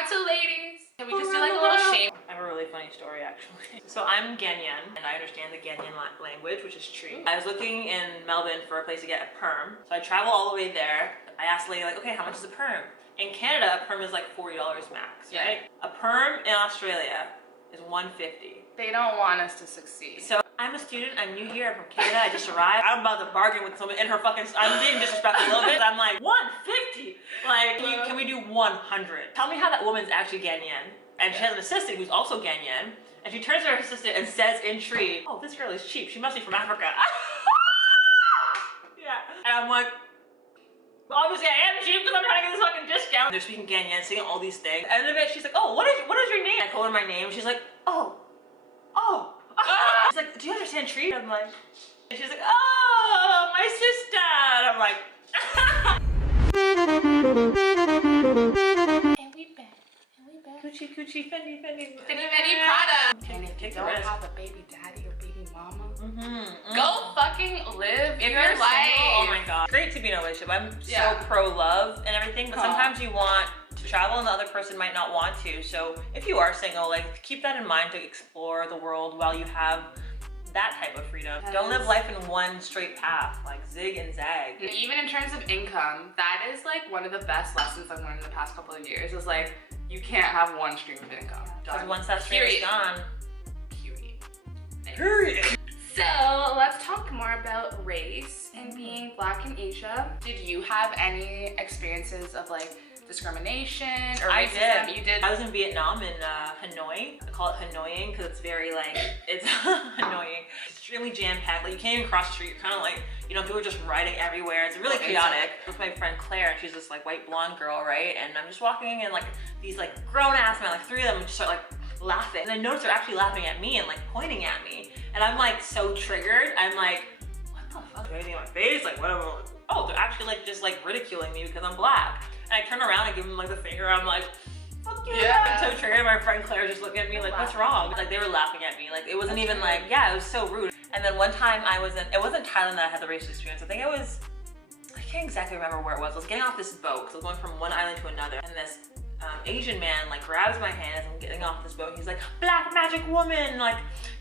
out to ladies. Can we just do like a little shame? I have a really funny story actually. So I'm Ghanaian and I understand the Ghanaian language, which is true. I was looking in Melbourne for a place to get a perm. So I travel all the way there. I asked the lady like, okay, how much is a perm? In Canada, a perm is like $40 max, right? A perm in Australia is $150. They don't want us to succeed. So I'm a student, I'm new here, I'm from Canada, I just arrived. I'm about to bargain with someone in her fucking, I'm being disrespectful a little bit. I'm like, 150? Like, can we do 100? Tell me how that woman's actually Ghanaian. And she has an assistant who's also Ghanaian. And she turns to her assistant and says in Tree, oh, this girl is cheap. She must be from Africa. Yeah. And I'm like, obviously I am cheap because I'm trying to get this fucking discount. They're speaking Ghanaian, saying all these things. And then she's like, oh, what is your name? I told her my name. She's like, oh. She's like, do you understand Tree? I'm like, and she's like, oh, my sister. And I'm like, and we back. Coochie, coochie, Fendi, Prada. And if you don't have a baby daddy or baby mama, go fucking live if your you're life. Single, oh my god. Great to be in a relationship. I'm so pro love and everything, but sometimes you want to travel and the other person might not want to. So if you are single, like keep that in mind to explore the world while you have that type of freedom. Don't live life in one straight path, like zig and zag. And even in terms of income, that is like one of the best lessons I've learned in the past couple of years is like, you can't have one stream of income. Because once that stream is gone. Period. So let's talk more about race and being Black in Asia. Did you have any experiences of like discrimination or racism? I did. You did? I was in Vietnam in Hanoi. I call it Hanoiing because it's very like, it's annoying. Extremely jam-packed. Like you can't even cross the street. You're kind of like, you know, people are just riding everywhere. It's really chaotic. With my friend Claire, and she's this like white blonde girl, right? And I'm just walking and like these like grown-ass men, like three of them just start like laughing. And I notice they're actually laughing at me and like pointing at me. And I'm like so triggered. I'm like, what the fuck? Is there anything on my face? Like whatever. Oh, they're actually like just like ridiculing me because I'm Black. And I turn around and give them like the finger. I'm like, fuck you. I'm so triggered. My friend Claire just looked at me like, what's wrong? Like they were laughing at me. Like it wasn't even like, yeah, it was so rude. And then one time I was in, it wasn't Thailand that I had the racial experience. I think I can't exactly remember where it was. I was getting off this boat because I was going from one island to another. And this Asian man like grabs my hand as I'm getting off this boat. He's like, black magic woman, like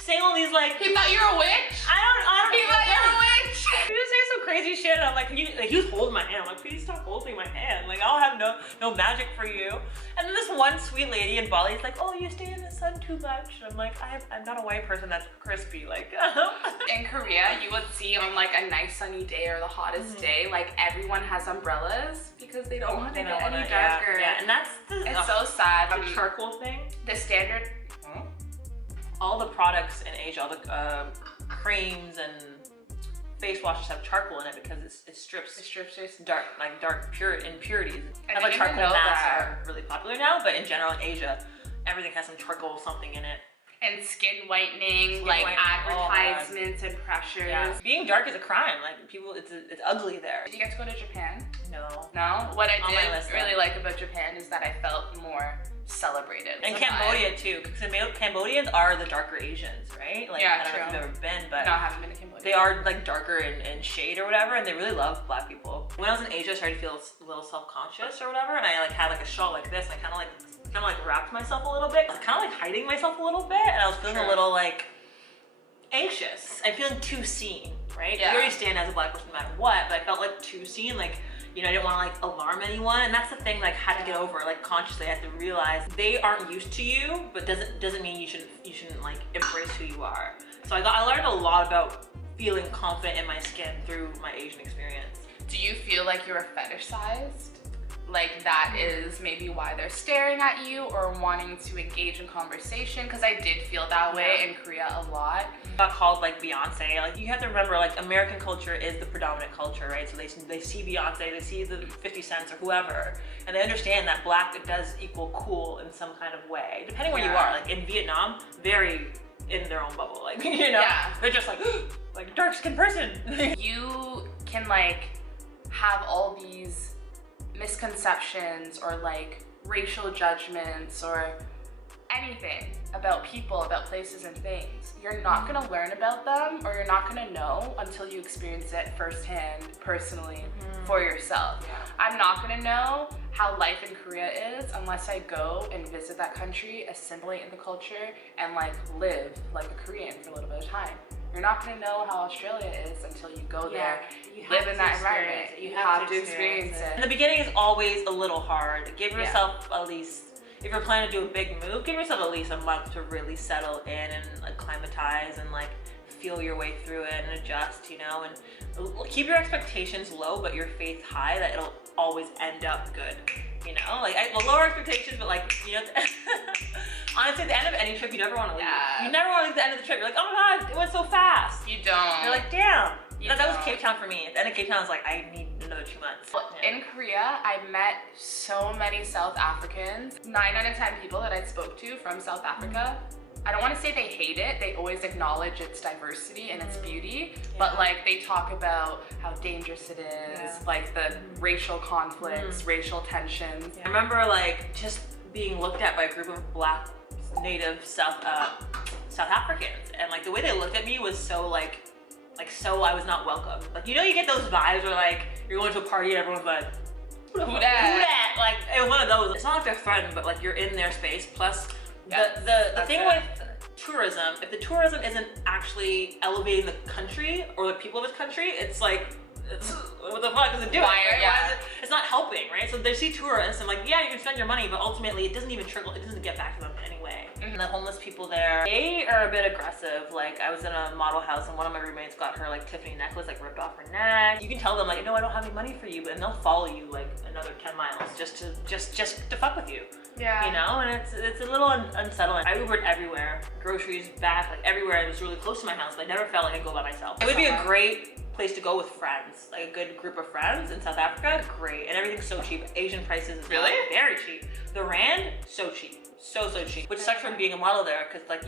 saying all these like. He thought you were a witch? I don't He thought you were a witch? He was saying some crazy shit. And I'm like, he was holding my hand. I'm like, please stop holding my hand. Like I'll have no magic for you. And then this one sweet lady in Bali is like, oh, you stay in the sun too much. And I'm like, I'm not a white person that's crispy. Like. In Korea, you would see on like a nice sunny day or the hottest day, like everyone has umbrellas because they don't want to get any darker. Yeah, and that's it's so sad. The charcoal thing. The standard. All the products in Asia, all the creams and face washes have charcoal in it because it strips dark impurities. That's why charcoal masks are really popular now, but in general in Asia, everything has some charcoal something in it. And skin whitening, advertisements and pressures. Yeah. Being dark is a crime. Like people, it's ugly there. Did you get to go to Japan? No. No? What I did really like about Japan is that I felt more celebrated. And Cambodia too, because Cambodians are the darker Asians, right? Like, yeah, I don't know if you've ever been, but no, I haven't been to Cambodia. They are like darker in shade or whatever, and they really love Black people. When I was in Asia, I started to feel a little self-conscious or whatever, and I like had like a shawl like this, and I kind of like wrapped myself a little bit. I was kind of like hiding myself a little bit, and I was feeling a little like anxious. I'm feeling too seen, right? Yeah. You already stand as a Black person no matter what, but I felt like too seen, like, you know, I didn't want to like alarm anyone, and that's the thing like I had to get over. Like consciously, I had to realize they aren't used to you, but doesn't mean you shouldn't like embrace who you are. So I learned a lot about feeling confident in my skin through my Asian experience. Do you feel like you're fetishized? Like that is maybe why they're staring at you or wanting to engage in conversation? Because I did feel that way in Korea a lot. Got called like Beyonce. Like you have to remember, like American culture is the predominant culture, right? So they see Beyonce, they see the 50 Cents or whoever, and they understand that Black does equal cool in some kind of way, depending where you are. Like in Vietnam, very in their own bubble. Like you know, they're just like dark skinned person. You can like have all these misconceptions or like racial judgments or anything about people, about places and things. You're not gonna learn about them, or you're not gonna know until you experience it firsthand, personally, for yourself. I'm not gonna know how life in Korea is unless I go and visit that country, assimilate in the culture, and like live like a Korean for a little bit of time. You're not gonna know how Australia is until you go there, live in that environment. You have to experience it. And the beginning is always a little hard. Give yourself at least, if you're planning to do a big move, give yourself at least a month to really settle in and acclimatize and like feel your way through it and adjust, you know, and keep your expectations low, but your faith high that it'll always end up good, you know? Like, lower expectations, but like, you know, honestly, at the end of any trip, you never want to leave. You never want to leave the end of the trip. You're like, oh my God, it went so fast. You don't. You're like, damn. That was Cape Town for me. At the end of Cape Town, I was like, I need another 2 months. In Korea, I met so many South Africans. 9 out of 10 people that I spoke to from South Africa, I don't want to say they hate it. They always acknowledge its diversity and its beauty, but like they talk about how dangerous it is, like the racial conflicts, racial tensions. I remember like just being looked at by a group of Black native South Africans, and like the way they looked at me was so like so I was not welcome. Like, you know, you get those vibes where like you're going to a party and everyone's like, who that? Like, it was one of those. It's not like they're threatened, but like you're in their space. Plus, the thing with tourism, if the tourism isn't actually elevating the country or the people of its country, it's like, what the fuck is it doing? Right? It's not helping, right? So they see tourists and like, yeah, you can spend your money, but ultimately it doesn't even trickle, it doesn't get back to them in any way. And the homeless people there, they are a bit aggressive. Like, I was in a model house and one of my roommates got her like Tiffany necklace like ripped off her neck. You can tell them like, no, I don't have any money for you, but then they'll follow you like another 10 miles just to fuck with you. Yeah. You know, and it's a little unsettling. I Ubered everywhere, groceries, back, like everywhere. It was really close to my house, but I never felt like I'd go by myself. It would be a great place to go with friends, like a good group of friends in South Africa. Great, and everything's so cheap. Asian prices is really very cheap. The rand, so cheap, so cheap. Which sucks from being a model there, because like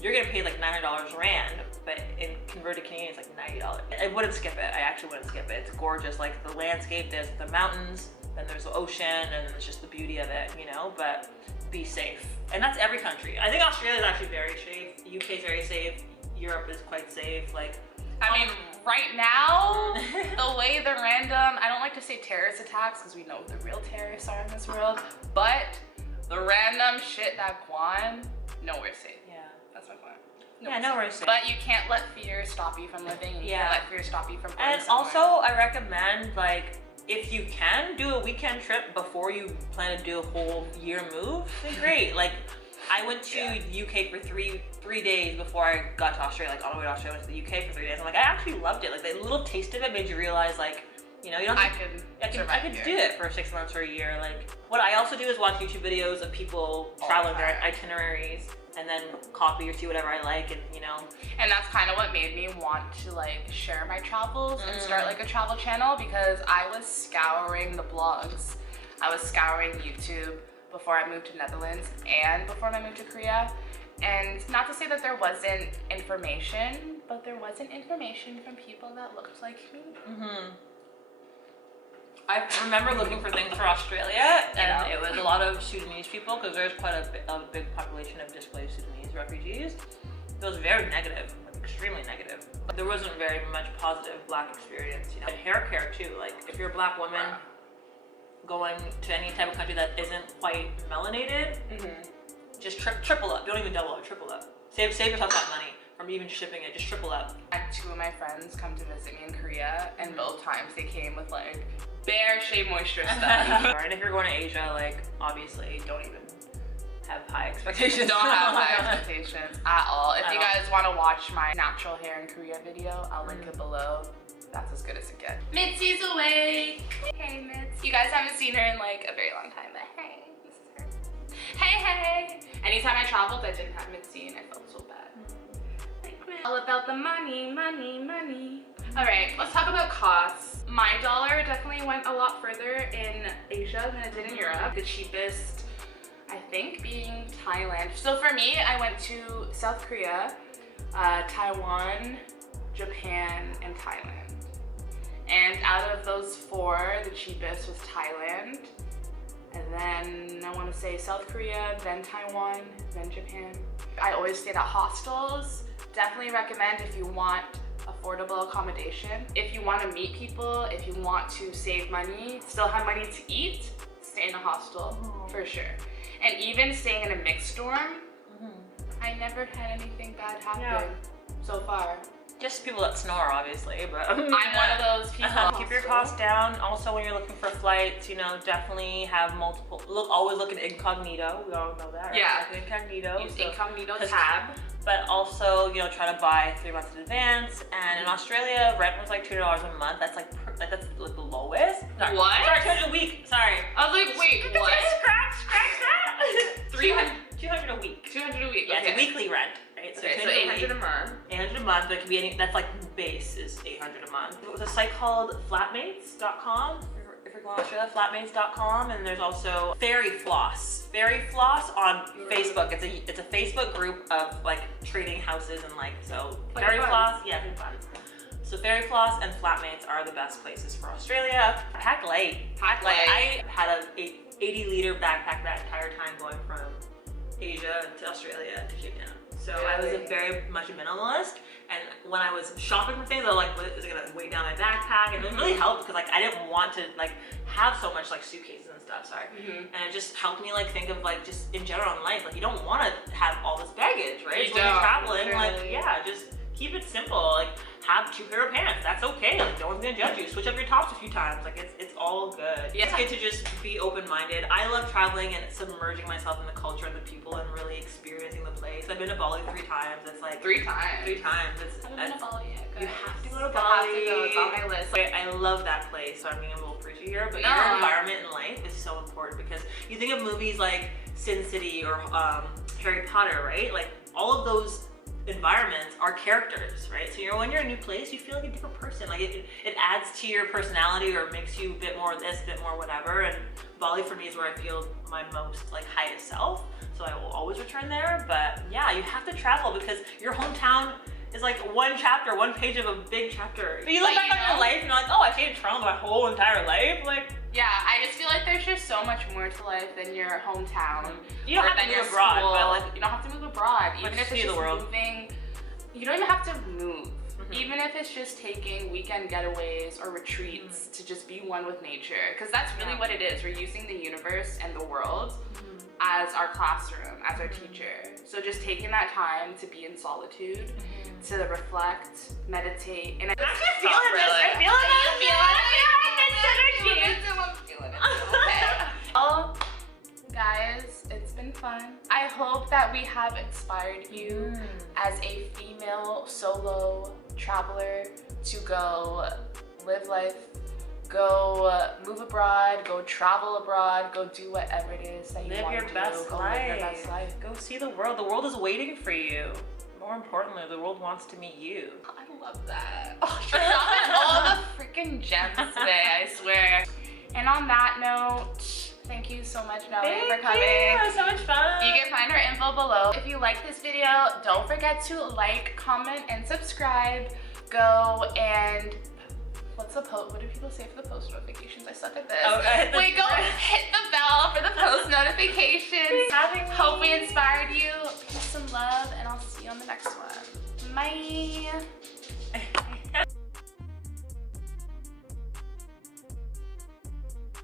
you're getting paid like $900 rand, but in converted Canadian, it's like $90. I wouldn't skip it. I actually wouldn't skip it. It's gorgeous. Like the landscape, there's the mountains, then there's the ocean, and then it's just the beauty of it, you know, but be safe. And that's every country. I think Australia is actually very safe. The UK is very safe. Europe is quite safe. Like, I mean, right now, the way the random, I don't like to say terrorist attacks because we know what the real terrorists are in this world, but the random shit that gone, nowhere safe. Yeah. That's my point. Nowhere safe. But you can't let fear stop you from living, and you can't let fear stop you from going And somewhere. also, I recommend, like, if you can do a weekend trip before you plan to do a whole year move, then great. Like, I went to UK for three days before I got to Australia. Like, on the way to Australia, I went to the UK for 3 days. I'm like, I actually loved it. Like, the little taste of it made you realize, like, you know, you don't have to, I could do it for 6 months or a year. Like, what I also do is watch YouTube videos of people traveling their itineraries, and then copy or see whatever I like, and you know. And that's kind of what made me want to like share my travels and start like a travel channel, because I was scouring the blogs. I was scouring YouTube before I moved to Netherlands and before I moved to Korea. And not to say that there wasn't information, but there wasn't information from people that looked like me. I remember looking for things for Australia, and it was a lot of Sudanese people, because there's quite a big population of displaced Sudanese refugees. It was very negative, like extremely negative. There wasn't very much positive Black experience, you know. And hair care too, like if you're a Black woman going to any type of country that isn't quite melanated, just triple up. Don't even double up, triple up. Save yourself that money from even shipping it, just triple up. I had 2 of my friends come to visit me in Korea, and both times they came with like bare Shea Moisture stuff. And if you're going to Asia, like obviously don't even have high expectations. Don't have high expectations at all. If you guys want to watch my natural hair in Korea video, I'll link it below. That's as good as it gets. Mitzi's awake. Hey, Mitz. You guys haven't seen her in like a very long time, but hey, this is her. Hey. Anytime I traveled, I didn't have Mitzi, and I felt so bad. All about the money. All right, let's talk about costs. My dollar definitely went a lot further in Asia than it did in Europe. The cheapest, I think, being Thailand. So for me, I went to South Korea, Taiwan, Japan, and Thailand. And out of those 4, the cheapest was Thailand. And then I want to say South Korea, then Taiwan, then Japan. I always stayed at hostels. Definitely recommend if you want affordable accommodation. If you want to meet people, if you want to save money, still have money to eat, stay stay in a hostel for sure. And even staying in a mixed dorm, I never had anything bad happen so far. Just people that snore, obviously, but I'm one of those people. Keep your costs down. Also, when you're looking for flights, you know, definitely have multiple. Always look at incognito. We all know that, right? Yeah. Like incognito. Use incognito tab. But also, you know, try to buy 3 months in advance. And in Australia, rent was like $2 a month. That's like that's like the lowest. Sorry. What? Sorry, 200 a week. Sorry. I was like, wait, what? Scratch that. 200 a week. 200 a week. Yeah, Okay. It's a weekly rent. Right? So 800 a month. 800 a month, but it can be any, that's like base is 800 a month. There's a site called flatmates.com. If you're going to Australia, flatmates.com, and there's also Fairy Floss. Fairy Floss on Facebook. It's a Facebook group of like trading houses and like, so Fairy Floss, yeah, it's fun. So Fairy Floss and Flatmates are the best places for Australia. Pack light. Pack light. I had a 80-liter backpack that entire time going from Asia to Australia to Cape Town. So I was very much a minimalist, and when I was shopping for things, I was like, is it gonna weigh down my backpack? And it really helped because like I didn't want to like have so much like suitcases and stuff. Sorry, and it just helped me like think of like just in general in life, like you don't want to have all this baggage, right? So when you're traveling, like just keep it simple. Like have 2 pair of pants. That's okay. Like no one's gonna judge you. Switch up your tops a few times. Like it's all good. Yeah. It's good to just be open-minded. I love traveling and submerging myself in the culture and the people and really experiencing the place. I've been to Bali 3 times. It's like 3 times. 3 times. I haven't been to Bali yet. You have to go to I Bali. have to go. It's on my list. I love that place. So I'm being a little preachy here, but your environment in life is so important because you think of movies like Sin City or Harry Potter, right? Like all of those environments are characters, right? So when you're in a new place, you feel like a different person. Like it adds to your personality or makes you a bit more this, a bit more whatever. And Bali for me is where I feel my most like highest self. So I will always return there. But yeah, you have to travel because your hometown is like one chapter, one page of a big chapter. But you look back on your life and you're like, oh, I stayed in Toronto my whole entire life. Like, yeah, I just feel like there's just so much more to life than your hometown. You don't have to move abroad, but like you don't have to move abroad. Even if it's just world. moving, you don't even have to move. Even if it's just taking weekend getaways or retreats to just be one with nature, because that's really what it is. We're using the universe and the world as our classroom, as our teacher. So just taking that time to be in solitude, to reflect, meditate, and I actually feeling this. I feel it. Well, guys, it's been fun. I hope that we have inspired you as a female solo traveler to go live life, go move abroad, go travel abroad, go do whatever it is that you want to do. Live your best life. Go see the world. The world is waiting for you. More importantly, the world wants to meet you. I love that. Oh, you're dropping all the freaking gems today, I swear. And on that note, thank you so much, NARLEY, for coming. It was so much fun. You can find her info below. If you like this video, don't forget to like, comment, and subscribe. Go and what's the post? What do people say for the post notifications? I suck at this. Wait, go hit the bell for the post notifications. Hope we inspired you. Peace and love, and I'll see you on the next one. Bye.